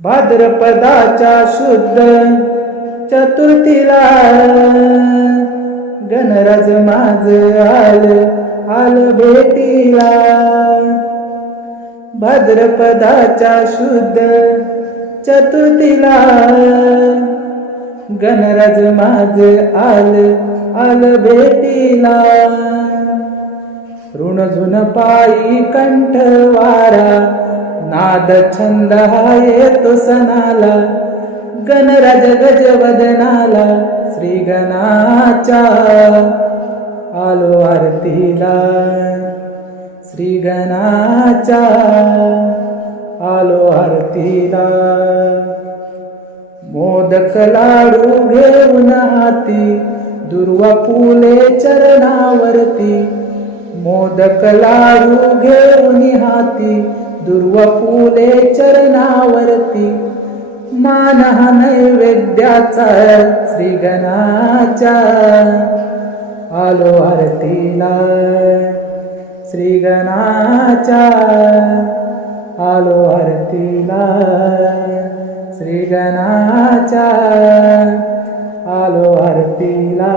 भाद्रपदाच्या शुद्ध चतुर्थीला गणराज माझ आल भेटीला. भाद्रपदाच्या शुद्ध चतुर्थीला गणराज माझ आल भेटीला. ऋणझुन पायी कंठवारा नाद छंद हा येतो सणाला. गणराज गजवदनाला श्री गणाच्या आलो आरतीला. श्री गणाच्या आलो आरतीला. मोदक लाडू घेऊन हाती दुर्वा फुले चरणावरती. मोदक लाडू घेऊन हाती दुर्वा फुले चरणावरती. मान हा नैवेद्याचा श्री गणाच्या आलो आरतीला. श्री गणाच्या आलो आरतीला. श्री गणाच्या आलो आरतीला.